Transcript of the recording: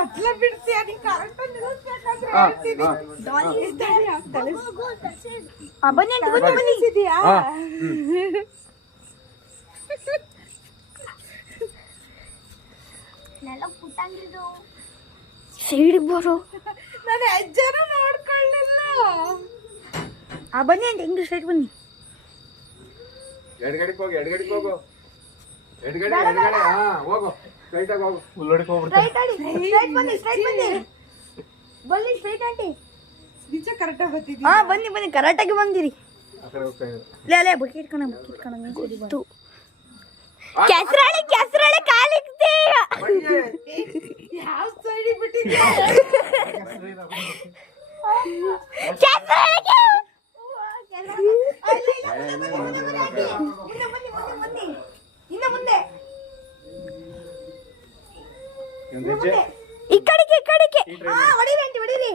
ಅಟ್ಲ ಬಿಡ್ತೀಯ ನೀ ಕರೆಕ್ಟ್ ನಿಲ್ಲಿಸ್ಬೇಕಾದ್ರೆ ಹೇಳ್ತೀನಿ ಬನ್ನಿ ಅಂತ ಬನ್ನಿ ಬನ್ನಿಸಿದ್ಯಾ ನೆಲ ಪುಟ್ಟಂಗಿದು ಸೈಡ್ ಬರೋ ನಾನು ಅಜ್ಜನ ನೋಡ್ಕೊಳ್ಳಿಲ್ಲ ಬನ್ನಿ ಅಂತ ಹೆಂಗ್ ಸೈಡ್ ಬನ್ನಿ ಎಡಗಡೆಗೆ ಹೋಗು ಎಡಗಡೆ ಹೋಗು ಸ್ಟ್ರೈಟ್ ಆಗಿ ಹೋಗು ಉಳ್ಳೋಡಿಗೆ ಹೋಗ್ಬಿಡ್ತಾರೆ ಸ್ಟ್ರೈಟ್ ಬನ್ನಿ ಬನ್ನಿ ಸ್ಟ್ರೈಟ್ ಆಂಟಿ ನಿಜ ಕರೆಕ್ಟಾಗಿ ಬರ್ತಿದ್ದೀವಿ ಬನ್ನಿ ಬನ್ನಿ ಕರೆಕ್ಟಾಗಿ ಬಂದಿರಿ ಆ ಕಡೆ ಹೋಗ್ತಾ ಇದ್ದಾರೆ ಲೇ ಬಕೆಟ್ ಕಣ ಗೊತ್ತು ಕೆಸರಳೆ ಕಾಲಿಕ್ತಿ ಯಾವ ಸೈಡ್ ಬಿಟ್ಟಿದ್ಯಾ ಇನ್ನ ಮುಂದೆ ಈ ಕಡೆಗೆ ಹೊಡೀರಿ ಆಂಟಿ ಹೊಡೀರಿ